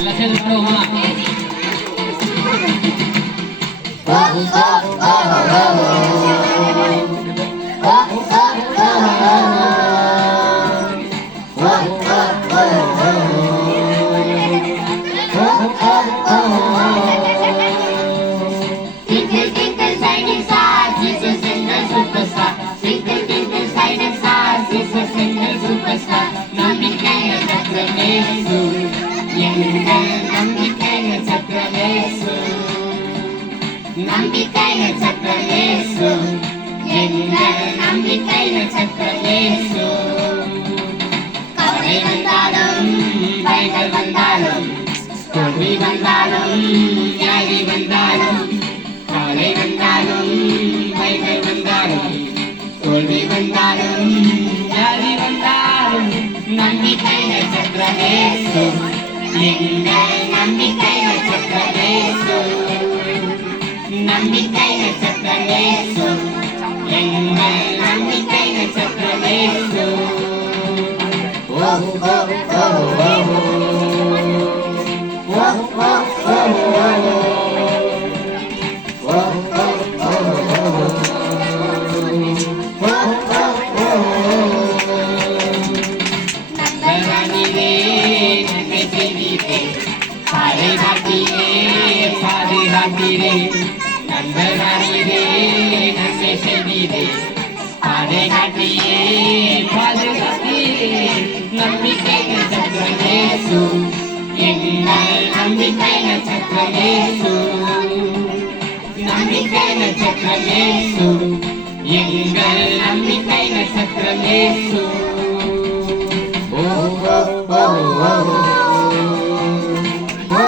எல்லாம் சேர்ந்து பாடுவோமா? நம்பிக்கை நட்சத்திர இயேசு எங்கள் நம்பிக்கை நட்சத்திர இயேசு. கவலை வந்தாலும் பயங்கள் வந்தாலும் தோல்வி வந்தாலும் வியாதி வந்தாலும் கவலை வந்தாலும் பயங்கள் வந்தாலும் தோல்வி வந்தாலும் வியாதி வந்தாலும் நம்பிக்கை நட்சத்திர இயேசு எங்கள் நம்பிக்கை நட்சத்திர இயேசு. நம்பிக்கை நட்சத்திர இயேசு எங்கள் நம்பிக்கை நட்சத்திர இயேசு. ஓ ஓ ஓ ஓ பாதுகாத்தீரே நண்பரானீரே நன்மை செய்தீரே பாதுகாத்தீரே பாதுகாத்தீரே நம்பிக்கை நட்சத்திர இயேசு எங்கள் நம்பிக்கை நட்சத்திர இயேசு. நம்பிக்கை நட்சத்திர இயேசு எங்கள் நம்பிக்கை நட்சத்திர இயேசு. ஓ ஓ ஓ ஓ